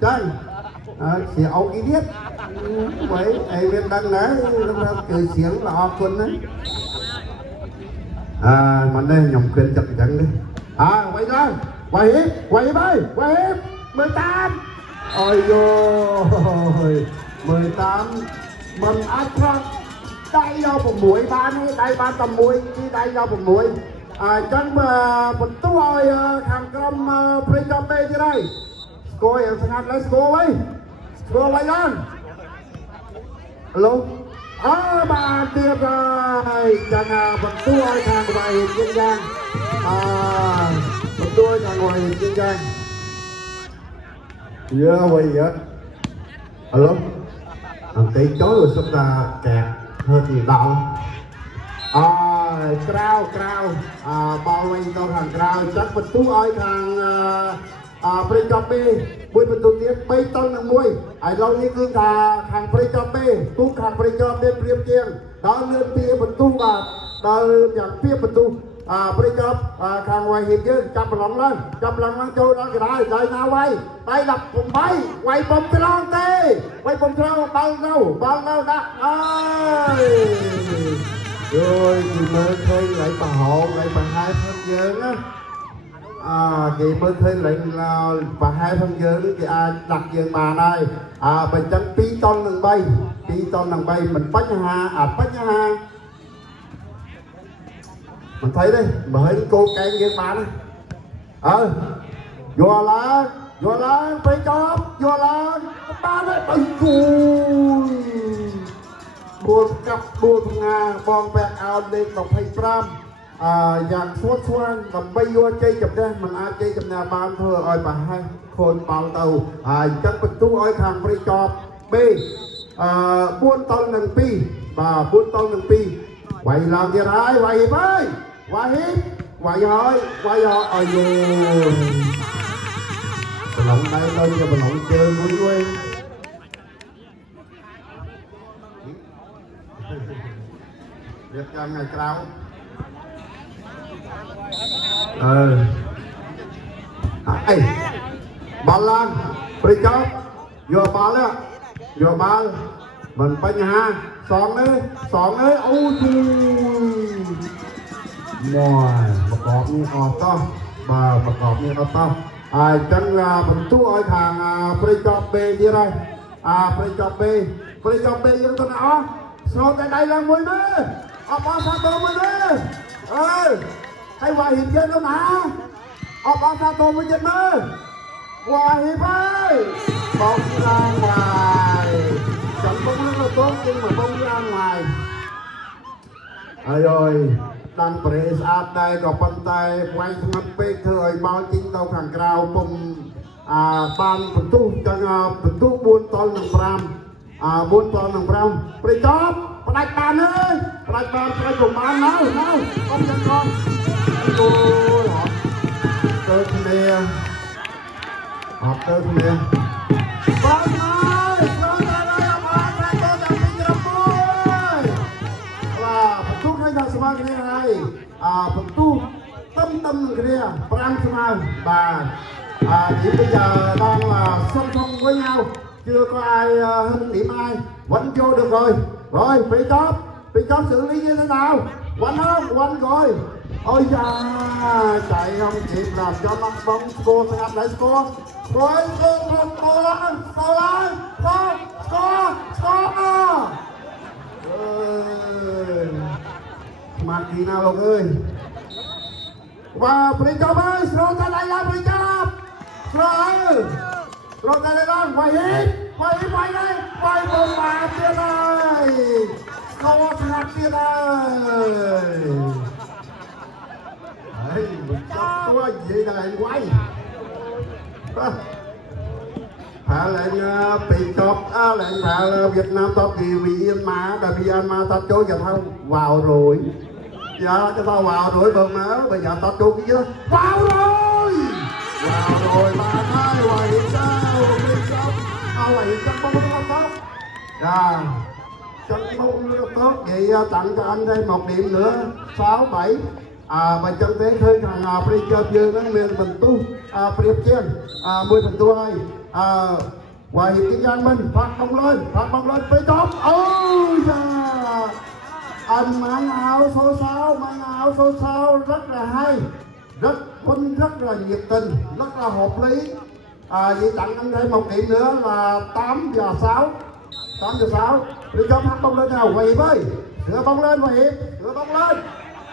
chân sẽ ấu ý biết với ai biết đăng đấy nó cười xiếng là ho quân đấy mà đây nhầm quyền chậm chẳng đi quay ra quay hiếp ơi quay hiếp 18 ôi dồi 18 mình ác khăn đây do một mũi ba này đây ba tầm mũi đi đây do một mũi chân mà một tú ơi hàng cầm pre cho bê như đây coi em sang ăn lấy score vậy con alo bà tiệp rồi chẳng một tú ơi hàng ngoài hiện trên giang một tú ơi hàng ngoài hiện trên giang vậy vậy alo thằng tí chối rồi chúng ta kẹt hơi thì đậu crowd bao quanh tao hàng crowd chắc vật tú ơi hàng pre-choppy bùi vật tú tiết bay tông nâng mùi ai lâu như cương hàng pre-choppy tú hàng pre-choppy priệp chiêng đó lươn phía vật tú và đó nhạc phía vật tú pre-chop hàng ngoài hiệp chứ chăm lòng lên châu đó cái đó đây nào tay đập cùng quay bông cái đó tê quay bông trâu bao đâu đó ơi rồi thì mới thuê lại bà hộ lại bà hai phân dân á thì mới thuê lại là bà hai phân dân thì đặt dân bà này bà chân tí ton nâng bay mình bắt nha mình thấy đây bà thấy cô cái dân bà này vô lá phải chóp vô lá ba đấy ôi cùi buồn cặp buồn ngà bong bẹt ao lên đọc hay pram dạng suốt xoan đầm bay vô chơi chụp đây mình chơi chụp nhà ban thừa ơi bà hai khôn bao tàu chắc bật tú ơi thằng phải chóp b buôn tông nâng pi và buôn tông nâng pi quay làm gì đấy quay hiếp ơi quay hỏi ôi dồi lộng đây lên cho mình lộng chơi vui quên việc cho ngày cao ball lan free chop vô ball mình phải nhà sòn đấy ôi chui mồi bạc cọp như to bạc cọp như to chân mình tú ơi thằng free chop bê như đây free chop bê như thế nào số tại đây là 10 mê bao xa tô 10 mê hay hòa hiệp chơi đâu nè bao xa tô 10 mê hòa hiệp ơi bóng ra ngoài trận bóng rất là tốt nhưng mà bóng ra ngoài rồi đang press up đây có bàn tay quay ngắt bê thời bao chính tàu hàng cao bông ban phần tu cho phần tu buôn ton nằm ram pre chop phải bàn ơi phải cùng bàn nào con chân con ôi tơ kia họp tơ kia con ơi phần tu hay là sao cái này phần tu tâm kia pram sao bà thì bây giờ đang là song song với nhau chưa có ai hưng điểm ai vẫn vô được rồi phải chóp xử lý như thế nào quanh rồi ôi da chạy không kịp làm cho mắt bóng score sẽ lại score mặt gì nào luôn ơi và free chop ơi score ra đây là free chop rồi đây là quay đây quay bông bà kia đây score thật kia đây đấy mình chọc quá gì đây quay thả lệnh bị chọc lệnh thả Việt Nam top thì bị Myanmar top chối giờ không vào rồi dạ cho tao vào rồi bơm máu bây giờ tao chối kia vào rồi bà ơi hoài hiện sao hoài hiện sao không tốt chân không tốt vậy tặng cho anh thêm 1 điểm nữa 6-7 mà chân thế khơi hàng bây giờ dương nó miền bình tu priệp chiên 10 phần tu ơi và hiệp kinh doanh mình phát bóng lên tới chót ôi da anh mang áo số 6 rất là hay rất là nhiệt tình rất là hợp lý vậy tặng anh thêm một điểm nữa là 8 giờ 6 đi cho phát bóng lên nào quỳ với sửa bóng lên và hiệp sửa bóng lên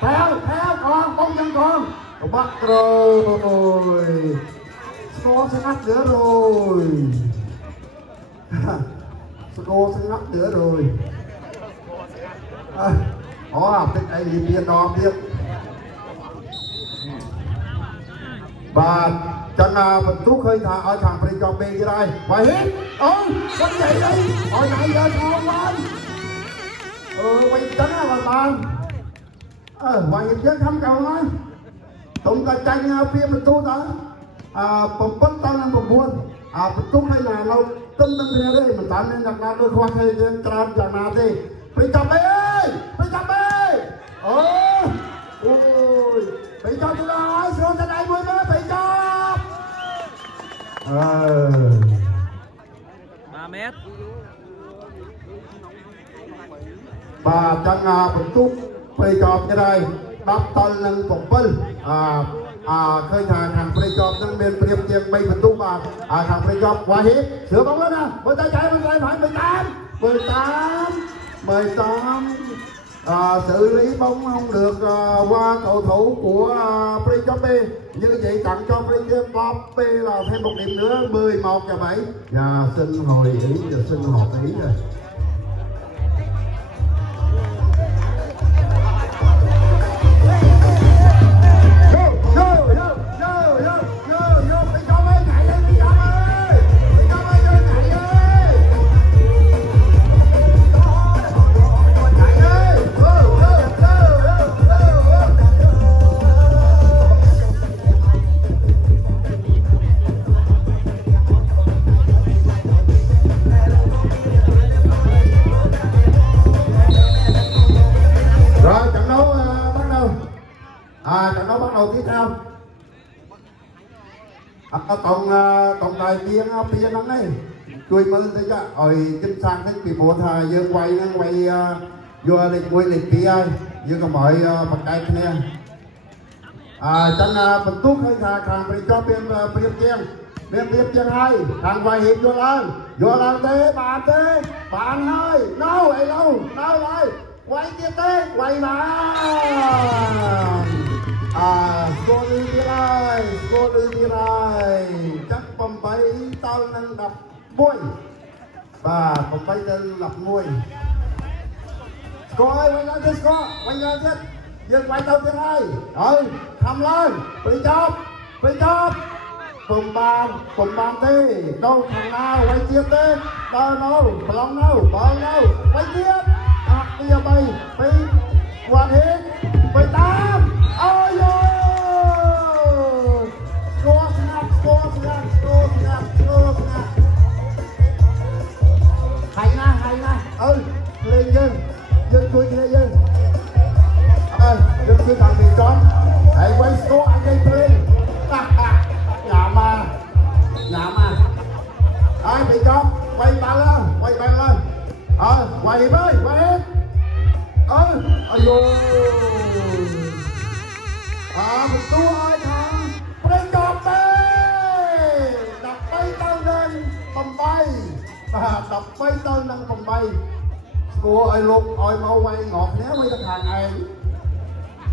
theo con bóng chân con bắt rồi score sẽ ngắt nữa rồi score sẽ ngắt nữa rồi biết ai gì biết đó biết và chẳng mình tú khơi thả ở thằng phải cho bê cái đây phải hít vẫn vậy đi hồi nãy giờ sao quay quay tránh là tàn ngoài hiệp dân không cầu nói tụng ta tranh phía mình tu đó bấm bất tao làm một buồn mình tu hay là lâu tâm ra đây mình tạm nên đặt ra đôi khoa hay tràn dạng nào thì phải chập bê ôi phải cho tôi nói xuống ra đây mới phải cho 3 mét và chẳng mình tu phải cho cái đây đắp tân lên một phân khơi thằng phải cho năng biên priệp chiên bay mình tu mà thằng phải cho qua hiệp sửa bóng lên nè bên tay trái phải 18 xử lý bóng không được qua cầu thủ của Prichope như vậy tặng cho Prichope là thêm một điểm nữa 11-7 và xin hồi ý và xin họp ý rồi trận đấu bắt đầu tiếp theo tổng tài bia nắng ấy chui mơ thấy cả rồi kinh sang thấy bị bộ thà giờ quay vừa lịch quay lịch bia giờ có mọi mặt cây này chân phần túc hay thà càng phải cho bên chiên hai càng quay hiệp vô lan thế bạn ơi đâu lại quay tiếp thế quay mà score đi lại chắc bấm bay tao nâng đập môi và bấm bay tên lập môi score quay ra chết dừng quay tao thứ hai rồi thầm lên bị chóp cùng bàn đi đâu thằng nào quay tiếp thế đâu quay tiếp bây giờ bay hoàn hiến 18 ôi score snap hay na lên dân chui kia dân dân chui thằng bị con hãy quay score anh đây play nhà mà ai bị con quay bàn lên quay với một tu ai thằng đây chọc đây đập bay tao lên tầm bay đập bay tao lên tầm bay cô ơi luôn ơi mau quay ngọt nếu mấy thằng này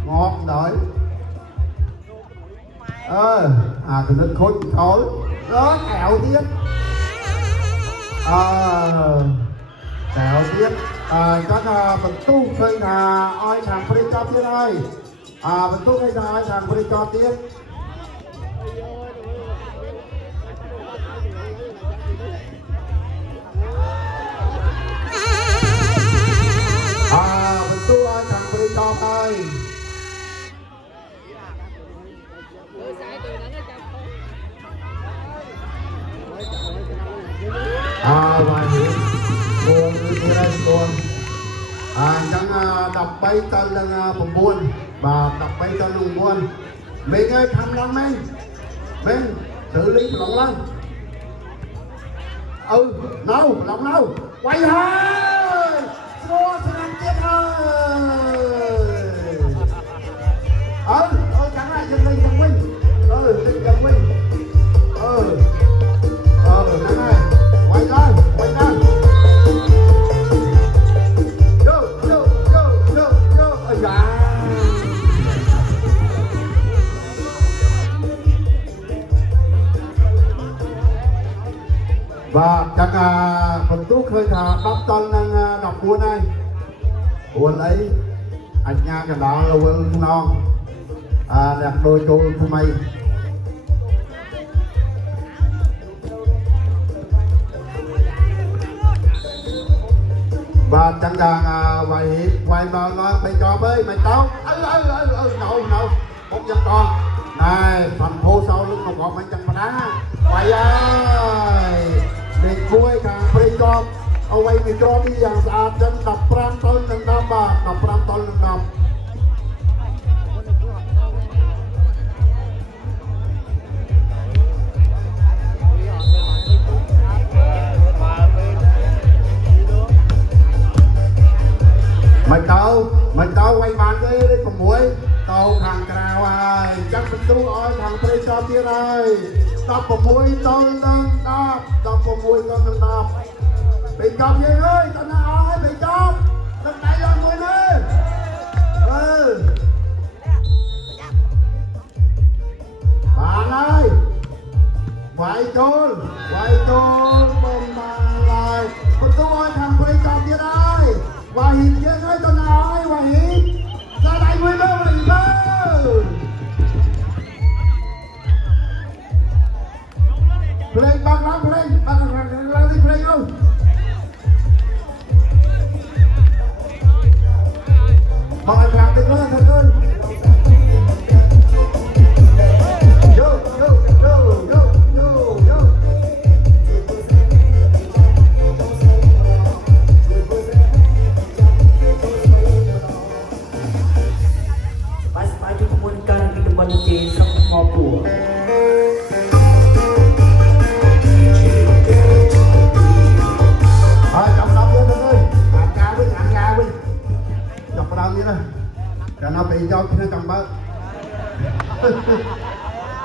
ngọt đợi thì nó khối khối đó kẹo tiếp các phần tu khơi oi thằng phải cho tiếp ơi phần tu khơi oi thằng phải cho tiếp phần tu oi thằng phải cho ơi ngoài hiểm buồn như thế đây buồn chẳng đập bay tên lên phòng buôn và đập bay cho lùng buồn mình ơi thăm lắm mình xử lý lòng lên đâu lòng đâu quay hơi xua sang tiếp ơi chẳng lại dừng mình dừng mình dừng mình nè này quay lên vô dạ và chắc phần tú khơi thả đắp tân đang đọc buôn này buôn lấy anh nha cái đó là buôn non đẹp đôi cô thằng mày và chẳng đàn vậy quay vào nói mày cho với mày tao no không dân con này thành phố sau lúc mà còn mày chẳng mà đá quay ơi để vui càng phải choเอาไว้มีจอที่อย่างสะอาดจนดับปรามต้นหนึ่งดำบาทดับปรามต้นหนึ่งดำmày tao quay bàn đi còn muối tao hàng cào chắc mình tu ơi thằng tây cho tia đây đập còn muối tao nâng đập còn muối tao nâng đập bị chọc gì ơi tao nói ơi bị chọc lần này lên muối đi bạn ơi quay chôn bông bàn lại mình tu ơi thằng tây cho tia đây và hiện giờ nói tao nói và hiện ra đây mới đâu là gì đâu play băng lắm play đi play không bằng anh làm được nữa thật hơn vô trên sông Mò Bùa trọng động lên thôi hàng ca với chọc vào đâu vậy đó cho nó bị cho nó cầm bớt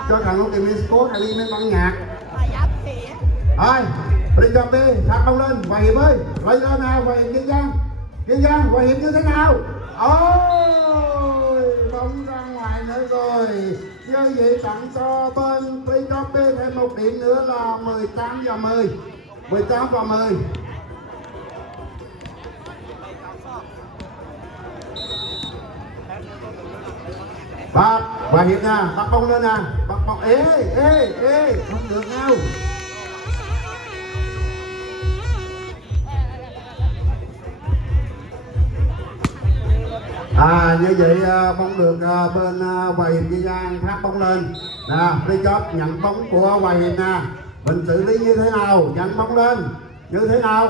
cho thằng nó tìm Mexico thằng đi mấy băng nhạc đi cho đi thằng đâu lên Hòa Hiệp ơi lấy lên nào Hòa Hiệp Kiên Giang Hòa Hiệp như thế nào bóng ra ngoài nữa rồi như vậy tặng cho bên PKP thêm một điểm nữa là 18:10 bắt Hòa Hiệp nha bắt bóng lên nè bắt bóng ê không được nhau như vậy bóng được bên Hòa Hiệp Kiên Giang phát bóng lên nè đi chót nhận bóng của Hòa Hiệp nè mình xử lý như thế nào nhận bóng lên như thế nào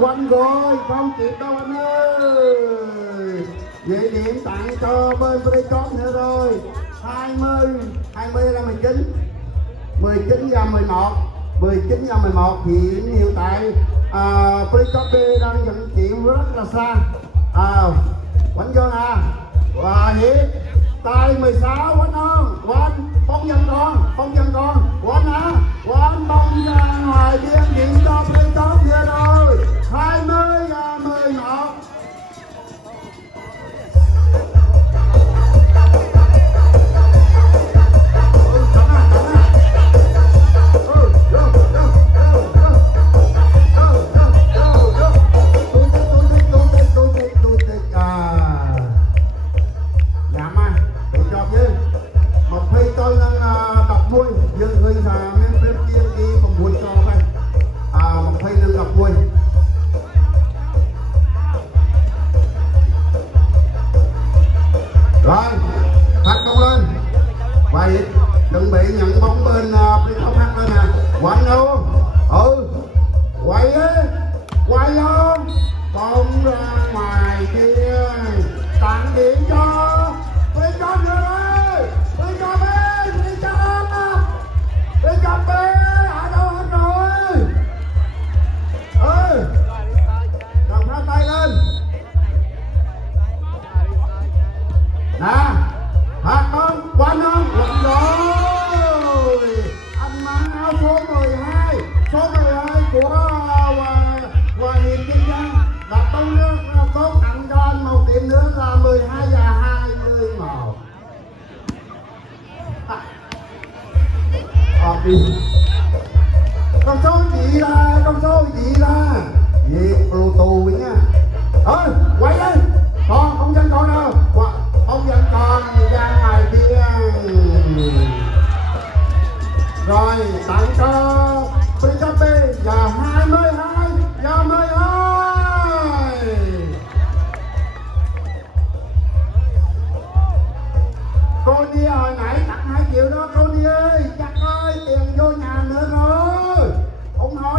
quanh rồi không kịp đâu anh ơi vậy điểm tặng cho bên Precom nữa rồi 20 là 19 và 11 hiện tại Precom đang vận chuyển rất là xa quánh vô nè Hòa Hiệp tay 16 quánh không quánh bóng dân con quánh hả quánh bóng ra ngoài biên diện cho Precom vừa rồi 20 và 11 chuẩn bị nhận bóng bên Precom lên nè quay đâu quay không bóng ra ngoài kia tặng điểm cho số 12 của Hòa Hiệp Kiên Giang đã tung nước tốt tặng cho anh một điểm nữa là 12 và 21. Con số gì là Việt Bluetooth nha. Quay đi con không dân con đâu, không dân con ra ngoài kia rồi tặng cho Pricape và 22 và 12. Cô đi hồi nãy tặng 2 triệu đó cô đi ơi, chắc ơi tiền vô nhà nữa rồi, ủng hộ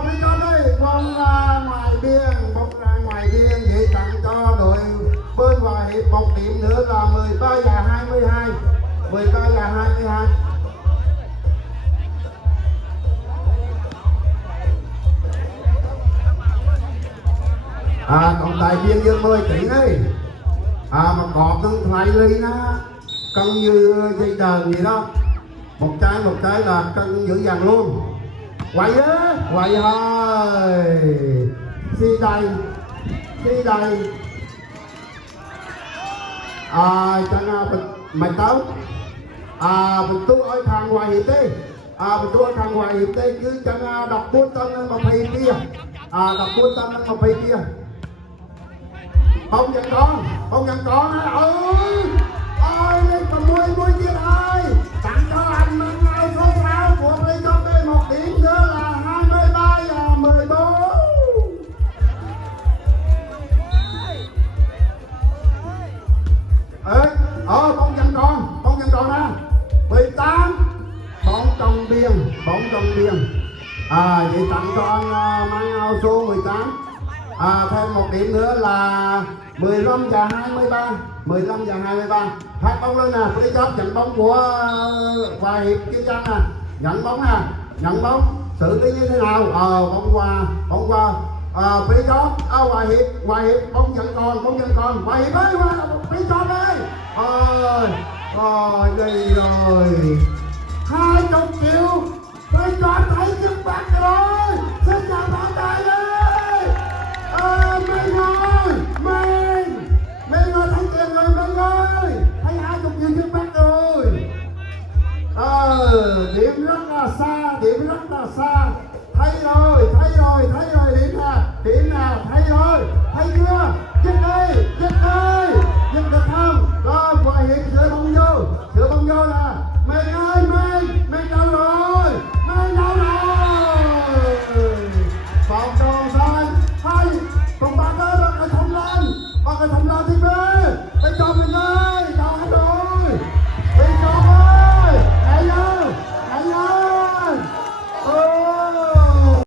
Pricape đi, bông ra ngoài biên vậy tặng cho đội bên Hòa Hiệp một điểm nữa là 13 và 22. Còn tài viên dương 10 tỷ ấy mà cọp nó phải ly nó cân như dây đờn gì đó, một trái là cân dữ dằn luôn. Quay thôi si đây chẳng mày tấu mình tu ơi thằng Hòa Hiệp đi, mình tu ơi thằng Hòa Hiệp đi chứ chẳng đọc cuốn tân mà phi kia, đọc cuốn tân mà phi kia không nhận con ơi lên còn mui kia ơi tặng cho anh mang ngay số 6 của Pricape một điểm nữa là 23 và 14. Bóng dân con nè 18 bóng trong biên vậy tặng cho anh mang áo số 18 thêm một điểm nữa là 15 và 23 phát bóng lên nè, Pricape nhận bóng của Hòa Hiệp Kiên Giang nè, nhận bóng xử lý như thế nào, bóng qua Pricape Hòa Hiệp bóng nhận còn Hòa Hiệp ơi Pricape ơi đi rồi 20 triệu Pricape thấy chức bạc rồi, xin chào mọi người ơi. Mình ơi thấy tiền rồi mình ơi, thấy 20 triệu chức bạc rồi. Điểm rất là xa, thấy rồi điểm nào thấy rồi, thấy chưa, giật được không, rồi Hòa Hiệp sửa bóng vô nè,